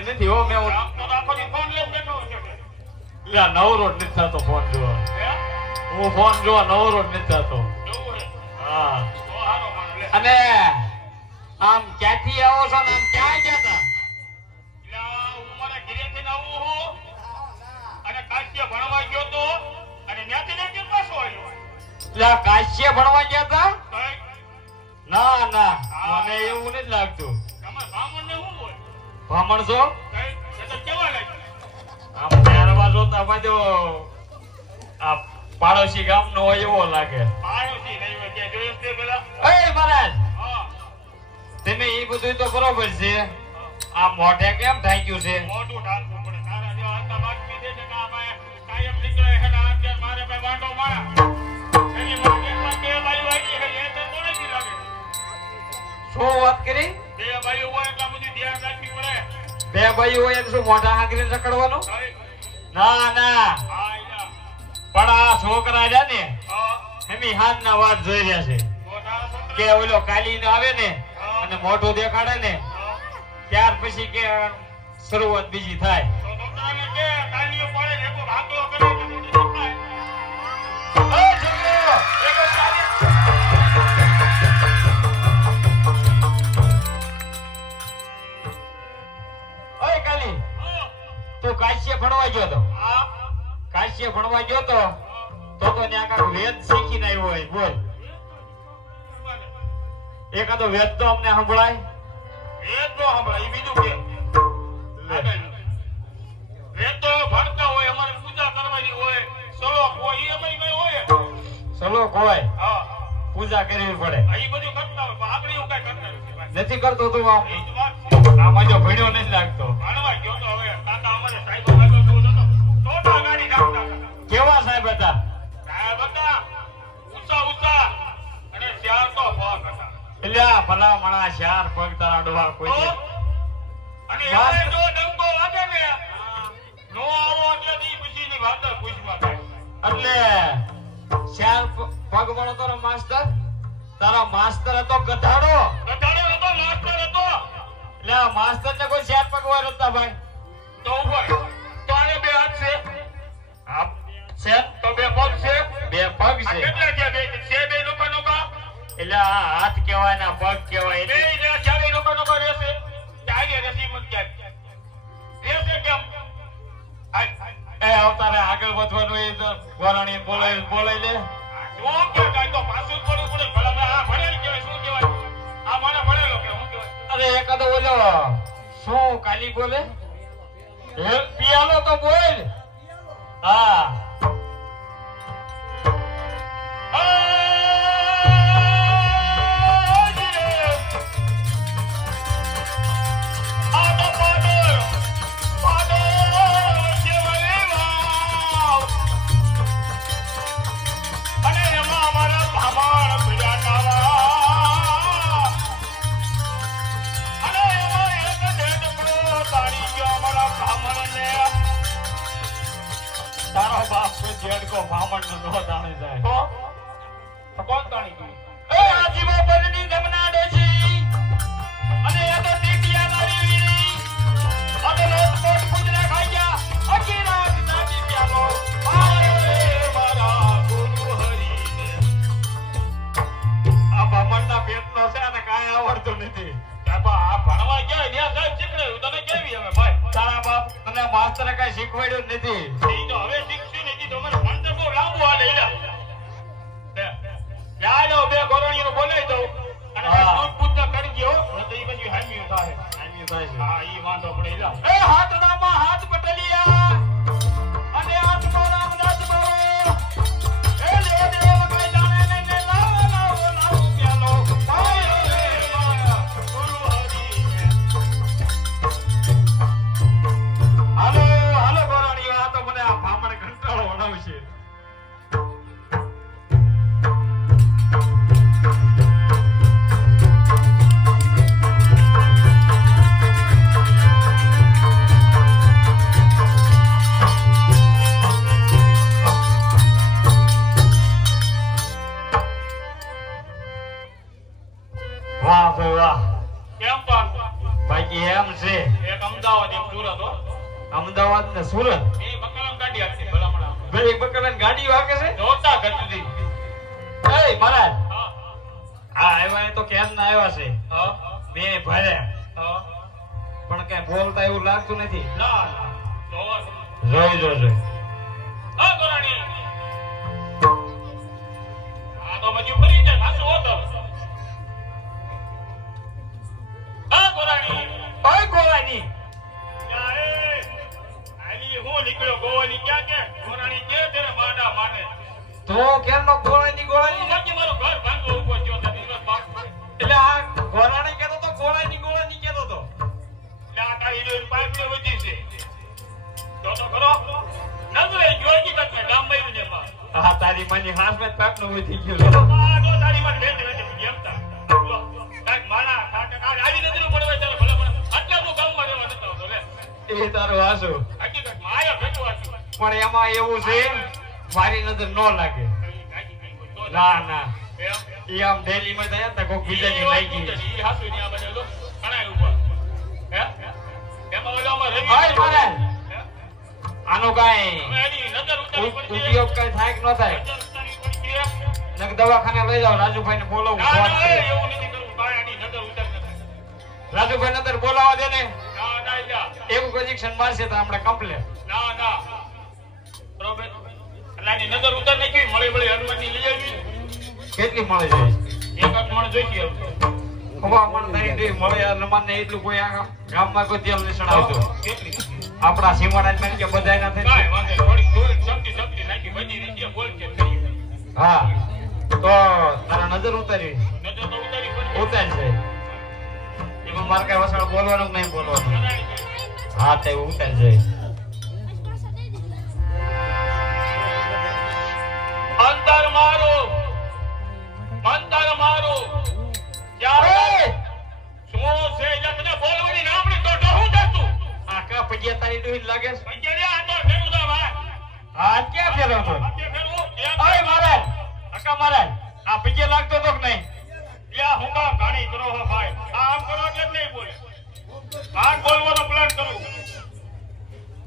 ભાઈ નથી હો મે આમ તો આખો દી ફોન લઈને બેઠો છે લા નવરો જ નથી થતો ફોન જોવા હે હું ફોન જોવા નવરો જ નથી થતો એવું હે હા તો હારો મને લે અને આમ ક્યાંથી આવો છો ને આમ ક્યાં ગયા લા હું મારા ઘરેથી આવું હું અને કાશ્ય ભણવા ગયો તો અને ત્યાંથી પાછો આવ્યો લા કાશ્ય ભણવા ગયા હતા કઈ ના ના મને એવું નથી લાગતું તમાર બામણને શું હોય ભમણ છો કઈ એ તો કેવા લાગે આમ પહેરવા જોતા બાજુ આ પાડોશી ગામનો હોય એવો લાગે પાડોશી નહીં હોય ત્યાં જોયું છે પેલા એ મહારાજ હા તમે એ બધું તો બરોબર છે આ મોઢે કેમ ઢાંક્યું છે મોટું ઢાંકવું પડે તારા જેવા હતા બાકી દે છે કે આ ભાઈ કાયમ નીકળે છે ને અત્યારે મારે ભાઈ વાંઢો મારા એની માર્કેટમાં બે બાઈ વાગી છે એ તો કોને બી લાગે શું વાત કરી બે બાઈ હોય એટલે બધું ધ્યાન રાખવી પડે બે ભાઈ હોય એટલે શું મોઢા હાંકરીને રખડવાનું કઈ ના ના હા યા પણ આ છોકરા છે ને હા એમી હાથ ના વાત જોઈ રહ્યા છે મોટા છોકરા કે ઓલો કાલીને આવે ને અને મોઢું દેખાડે ને ત્યાર પછી કે શરૂઆત બીજી થાય તો છોકરાને કે તાલીઓ પડે ને એકો ભાગલો કરે એટલે મોટી દેખાય ઓય છોકરો એકો તાલી ઓય કાલી તું કાશ્ય ભણવા ગયો તો હા કાશ્ય ભણવા ગયો તો ત્યાં કાંઈક વેદ શીખીને આવ્યો હોય બોલ એકાદો વેદ તો અમને સંભળાય એ તો હમણાં ઈ બીજું કે એ તો ભણતા હોય અમારે પૂજા કરવાની હોય શ્લોક હોય ઈ અમારી કઈ હોય શ્લોક હોય હા પૂજા કરવી પડે આ ઈ બધું કરતા હોય પણ આપણે એવું કઈ કરતા નથી ભાઈ. નથી કરતો તું આમ ઈ જ વાત છે. આમાં જો ભણ્યો નથી લાગતો ભણવા ગયો તો હવે કાકા અમારે સાહેબો ભાઈબો કેવું નતો ટોટા ગાડી રાખતા હતા. કેવા સાહેબ હતા સાહેબ હતા ઊંચા ઊંચા અને ચાર તો પગ હતા એટલે આ ભલા મણા ચાર પગ તારા ડોહા કોઈ તો દી. અને એમાં જો ડંકો વાગે ને નો આવો એટલે ઈ પછીની વાત જ પૂછમાં થાય એટલે ચાર પગ મળો તારો માસ્ટર તારા માસ્ટર હતો ગધાડો ગધાડો હતો માસ્ટર હતો એટલે આ માસ્ટર ને કોઈ ચાર પગ વાર હતા ભાઈ તો ઉભો તો આને બે હાથ છે હા છે તો બે પગ છે બે પગ આ છે કેટલા છે બે લોકો નોકા એટલે આ હાથ કહેવાય ને આ પગ કહેવાય બે એટલે ને ચારે લોકો નોકા રહેશે ચારે રહેશે મત ક્યાં રહેશે કેમ એ અવતારે આગળ વધવાનું એ તો વરાણી બોલાઈ લે શું કે કાઈ તો પાછું જ પડવું પડે ભલા મને આ ભણેલ કહેવાય શું કહેવાય આ મને ભણેલો કે શું કહેવાય અરે એકાદો ઓલો શું કાલી બોલે હે પિયાલો તો બોલ હા તારો બાપ તો જેડકો ભામણ નો દાણે જાય તો કોણ તાણી ગયું એ આજીવો બનની જમના ડોશી અને આ તો ટીટિયા મારી વીરી આ તો લોટ પોટ કુજરા ખાઈ ગયા આખી રાત નાચી પ્યાલો આયો રે મારા ગુરુ હરીને આ ભામણના પેટનો છે અને કાંઈ આવડતું નથી બાપા આ ભણવા ગયા ત્યાં સાહેબ શીખડાયું તને કેવી હવે ભાઈ તારા બાપ તને માસ્તરે કાંઈ શીખવાડ્યું જ નથી ઈ તો હવે શીખશું ને ઈ તો મને ભણતર બહુ લાંબુ હાલે ઈલા યાદ બે ગોરણીઓ બોલાઈ દઉં અને હા. દૂધ પૂછતા કરી ગયો ને તો ઈ પછી હામ્યું થાય આની થાય છે હા ઈ વાંધો પડે ઈલા એ હાથડામાં હાથ પટલિયા અને હાથમાં રામદાસ બાવો એ લે દેવ કઈ જાણે ને લાવો લાવો લાવો પ્યાલો આયો રે મારા ગુરુ હરીને હાલો હાલો ગોરાણીઓ આ તો મને સુરત એ બકલમ ગાડી આપશે ભલામણ ભાઈ બકલન ગાડીઓ હાકે છે જોતા ગજદી એ મહારાજ હા આ આવ્યા એ તો કેમ ના આવ્યા છે હા મેં ભર્યા હા પણ કઈ બોલતા એવું લાગતું નથી ના ના જોઈ હા ગોરાણી આ તો મજી ફરી જાય હાસુ હોતો હા ગોરાણી ઓય ગોવાની ક્યાં એ આલી હું નીકળ્યો ગોવાની ક્યાં કે ગોરાણી કે તેરે માડા માને તો કેમ નો ગોળાની હું મજી મારો ઘર ભાંગો ઉભો થયો તો દિવસ બાપ એટલે આ ગોરાણી કહેતો તો ગોળાની કહેતો તો આ તારી જોઈ પાઇપ ને વધી છે તો ખરો નજરે જોઈ તક મે ગામ માં ને માં હા તારી માની હાથમાં પાપ નો ઉઠી ગયો આ તો તારી માં બેઠે બેઠે ગેમતા કાક માણા કાક આવી નજરો પડવે ચાલ ભલે પણ આટલા તો ગામ માં રહેવા નતો તો લે એ તારો હાસુ હકીકત માં આયા ભેટો આછી પણ એમાં એવું છે મારી નજર ન લાગે ના ના એ આમ દિલ્હી માં જાય તો કોઈ બીજાની લાગી ઈ હાસુ ની આ બધે તો કણાય ઉપર હે એમાં ઓલામાં રવિ ઓય મહારાજ આનો કાઈ હવે એની નજર ઉતારી પડી ઉપયોગ કઈ થાય કે ન થાય નજર ઉતારી પડી છે નક દવાખાને લઈ જાઓ રાજુભાઈ ને બોલાવું ના ફોન ના કરે. એવું નથી કરવું બાયાની નજર ઉતારી નથી રાજુભાઈ ને અંદર બોલાવા દે ને ના ના જા એવું પ્રોજેક્શન મારશે તો આપણે કમ્પ્લેટ ના ના બરોબર અલ્લાહની નજર ઉતાર નાખી મળી મળી હનુમાનની લઈ આવી કેટલી મળે જાય એક આંખ મણ જોઈતી હવે ખબર મન તારી દે મળે હનુમાન ને એટલું કોઈ આ ગામમાં કોઈ તેલ નિસણ આવતું કેટલી આપણા સીમાડા મેં કે બધાય ના કાંઈ થાય વાંધો નહીં. થોડીક દૂર શક્તિ નાખી બધી રીતે બોલ કે કરી હા તો તારા નજર ઉતારી નજર તો ઉતારી પડી ઉતારી જાય એમાં મારે કઈ વસાળ બોલવાનું કે નહીં બોલવાનું હા તે ઉતારી જાય અંતર મારો ક્યારે શું છે જતને બોલવાની નામની તો ડહું જતું આકા પગ્યા તારી ડોહી લાગે છે પૈયા રે આ તો ફેરું દા ભાઈ હા ક્યાં ફેરો તો આજે ફેરું ઓય મહારાજ આકા મહારાજ આ પગ્યા લાગતો તો કે નહીં યા હું કામ ઘાણી કરો હો ભાઈ આમ કરો એટલે જ નહીં બોલે આમ બોલવાનો પ્લાન કરું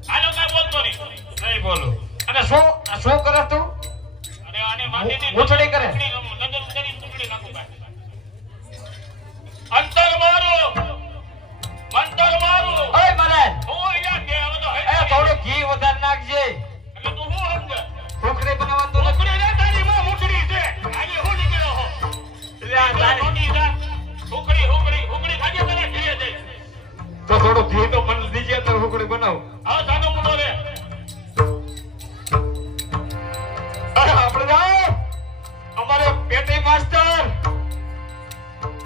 આનો કાંઈ બોલતો નહીં બોલો અને શું કરે તું અરે આને માથેથી મૂછડી કરે. નજર ઉતારી ટુકડી નાખું ભાઈ અંતર મારો મંતર મારો ઓય મહારાજ હું યા કે હવે તો એ થોડું ઘી વધારે નાખજે એટલે તું હું સમજે ઢોકળી બનાવવાનું તો નથી. ટુકડી રે તારી માં મૂછડી છે આજે હું નીકળ્યો હો એટલે આ તારી- ટુકડી ખાજે તને ઘીએ દે તો થોડું ઘી તો મને દીજે તો ઢોકળી બનાવ હવે સાનો મોટો રે અરે આપણે જાઓ અમારે પેટી માસ્ટર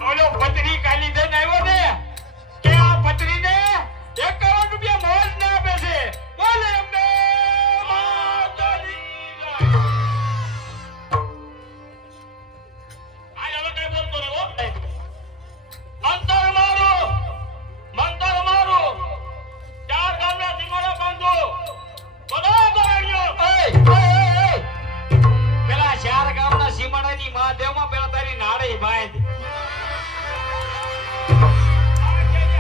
ઓલો પતરી કાલી દઈને આવ્યો ને કે આ પતરીને 1 કરોડ રૂપિયા મોજ ને આપે છે બોલે અમને માતાજી આ હવે કઈ બોલતો રે હો અંતર મારો મંતર મારો ચાર ગામના સિંગોડા બાંધો બધા ગોરાણીઓ પેલા 4 ગામના સીમાડાની મહાદેવમાં પેલા તારી નાળી બાંધ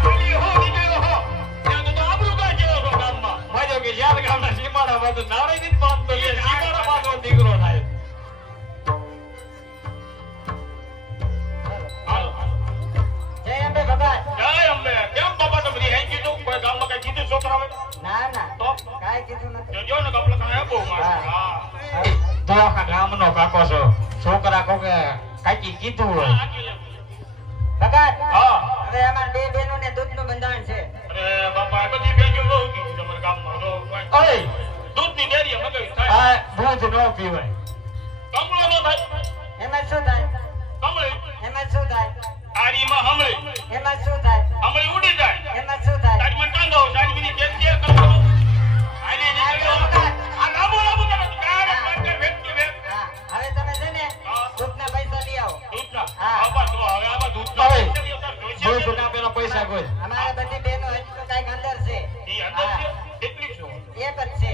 આલી હો નીકળ્યો હો ત્યાં તો આબરૂ કા જેવો છો ગામમાં માજો કે 4 ગામના સીમાડામાં તો નાળી ની જ બાંધતો લે સીમાડા બાંધો દીકરો થાય હાલો જય અંબે ભગવાન. જય અંબે કેમ બાબા તો બધી હઈ કીધું કોઈ ગામમાં કઈ કીધું છોકરાઓએ ના ના તો કાંઈ કીધું નથી. જો ને કપડા કાંઈ બહુ મારે હા તો આખા ગામનો કાકો છો છોકરા કોકે કાકી કીધું હોય ભગવાન, હા હવે અમાર 2 બહેનોને દૂધનું બંધારણ છે. અરે બાપા આ બધી ભેગી બહુ કીધું તમારા ગામમાં તો ઓય દૂધની ડેરી મગાવી થાય આ દૂધ ન પીવાય કમળો નો થાય એમાં શું થાય? કમળી એમાં શું થાય? આરીમાં હમળી એમાં શું થાય? હમળી ઉડી જાય એમાં શું થાય? તારી મને કાંદો તારી બધી કેમ કે કરવાનું આને નીકળ્યો ભગવાન, આ લાંબુ લાંબુ કરે કાઢ કાઢ વેચી વેચ હા, હવે તમે છે ને હા. દૂધના પૈસા લઈ આવો. દૂધના હા. બાપા તો હવે આમાં દૂધના ઓય. પૈસા બી અત્યારે જોઈશે દૂધ ને? ના પેલા પૈસા કોઈ અમારે બધી બહેનો હજી તો કાંઈક અંદર છે. ઈ અંદર છે કેટલી છો એક જ છે.